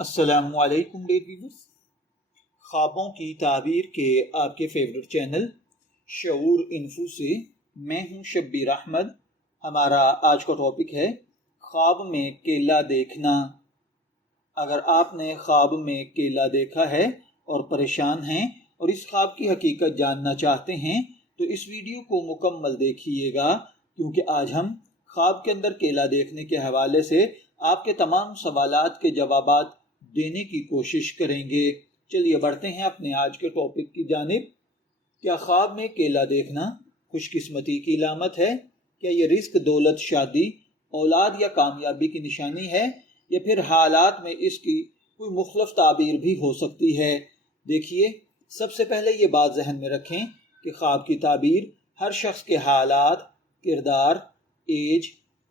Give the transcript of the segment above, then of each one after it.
السلام علیکم ویورز، خوابوں کی تعبیر کے آپ کے فیورٹ چینل شعور انفو سے میں ہوں شبیر احمد۔ ہمارا آج کا ٹاپک ہے خواب میں کیلا دیکھنا۔ اگر آپ نے خواب میں کیلا دیکھا ہے اور پریشان ہیں اور اس خواب کی حقیقت جاننا چاہتے ہیں تو اس ویڈیو کو مکمل دیکھیے گا، کیونکہ آج ہم خواب کے اندر کیلا دیکھنے کے حوالے سے آپ کے تمام سوالات کے جوابات دینے کی کوشش کریں گے۔ چلیے بڑھتے ہیں اپنے آج کے ٹاپک کی جانب۔ کیا خواب میں کیلا دیکھنا خوش قسمتی کی علامت ہے؟ کیا یہ رزق، دولت، شادی، اولاد یا کامیابی کی نشانی ہے، یا پھر حالات میں اس کی کوئی مختلف تعبیر بھی ہو سکتی ہے؟ دیکھیے، سب سے پہلے یہ بات ذہن میں رکھیں کہ خواب کی تعبیر ہر شخص کے حالات، کردار، ایج،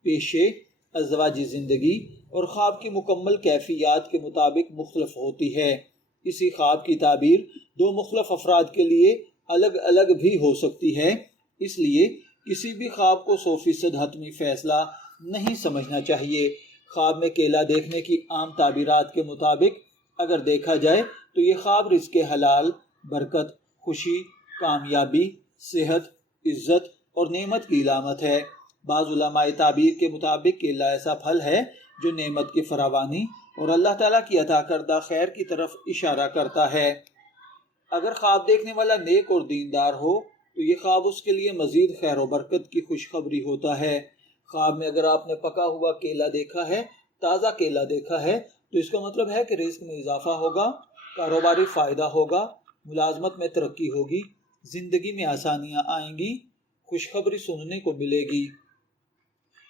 پیشے، ازدواجی زندگی اور خواب کی مکمل کیفیات کے مطابق مختلف ہوتی ہے۔ اسی خواب کی تعبیر دو مختلف افراد کے لیے الگ الگ بھی ہو سکتی ہے، اس لیے کسی بھی خواب کو 100% حتمی فیصلہ نہیں سمجھنا چاہیے۔ خواب میں کیلا دیکھنے کی عام تعبیرات کے مطابق اگر دیکھا جائے تو یہ خواب رزق حلال، برکت، خوشی، کامیابی، صحت، عزت اور نعمت کی علامت ہے۔ بعض علماء تعبیر کے مطابق کیلا ایسا پھل ہے جو نعمت کی فراوانی اور اللہ تعالیٰ کی عطا کردہ خیر کی طرف اشارہ کرتا ہے۔ اگر خواب دیکھنے والا نیک اور دیندار ہو تو یہ خواب اس کے لیے مزید خیر و برکت کی خوشخبری ہوتا ہے۔ خواب میں اگر آپ نے پکا ہوا کیلا دیکھا ہے، تازہ کیلا دیکھا ہے، تو اس کا مطلب ہے کہ رزق میں اضافہ ہوگا، کاروباری فائدہ ہوگا، ملازمت میں ترقی ہوگی، زندگی میں آسانیاں آئیں گی، خوشخبری سننے کو ملے گی۔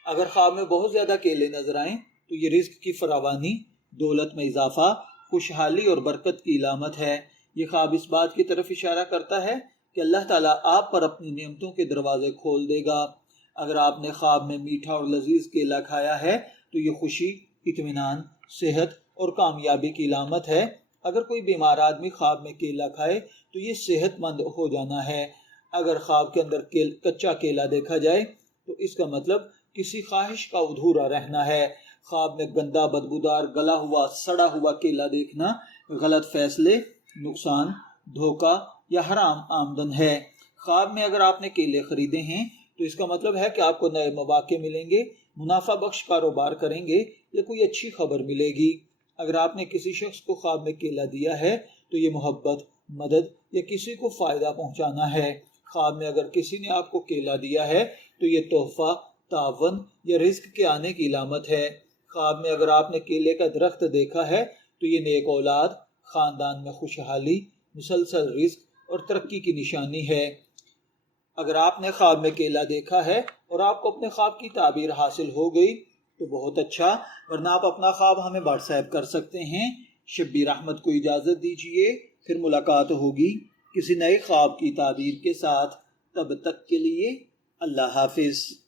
اگر خواب میں بہت زیادہ کیلے نظر آئیں تو یہ رزق کی فراوانی، دولت میں اضافہ، خوشحالی اور برکت کی علامت ہے۔ یہ خواب اس بات کی طرف اشارہ کرتا ہے کہ اللہ تعالیٰ آپ پر اپنی نعمتوں کے دروازے کھول دے گا۔ اگر آپ نے خواب میں میٹھا اور لذیذ کیلا کھایا ہے تو یہ خوشی، اطمینان، صحت اور کامیابی کی علامت ہے۔ اگر کوئی بیمار آدمی خواب میں کیلا کھائے تو یہ صحت مند ہو جانا ہے۔ اگر خواب کے اندر کچا کیلا دیکھا جائے تو اس کا مطلب کسی خواہش کا ادھورا رہنا ہے۔ خواب میں گندا، بدبودار، گلا ہوا، سڑا ہوا کیلا دیکھنا غلط فیصلے، نقصان، دھوکہ یا حرام آمدن ہے۔ خواب میں اگر آپ نے کیلے خریدے ہیں تو اس کا مطلب ہے کہ آپ کو نئے مواقع ملیں گے، منافع بخش کاروبار کریں گے یا کوئی اچھی خبر ملے گی۔ اگر آپ نے کسی شخص کو خواب میں کیلا دیا ہے تو یہ محبت، مدد یا کسی کو فائدہ پہنچانا ہے۔ خواب میں اگر کسی نے آپ کو کیلا دیا ہے تو یہ تحفہ، تعاون یا رزق کے آنے کی علامت ہے۔ خواب میں اگر آپ نے کیلے کا درخت دیکھا ہے تو یہ نیک اولاد، خاندان میں خوشحالی، مسلسل رزق اور ترقی کی نشانی ہے۔ اگر آپ نے خواب میں کیلا دیکھا ہے اور آپ کو اپنے خواب کی تعبیر حاصل ہو گئی تو بہت اچھا، ورنہ آپ اپنا خواب ہمیں واٹس ایپ کر سکتے ہیں۔ شبیر احمد کو اجازت دیجیے، پھر ملاقات ہوگی کسی نئے خواب کی تعبیر کے ساتھ۔ تب تک کے لیے اللہ حافظ۔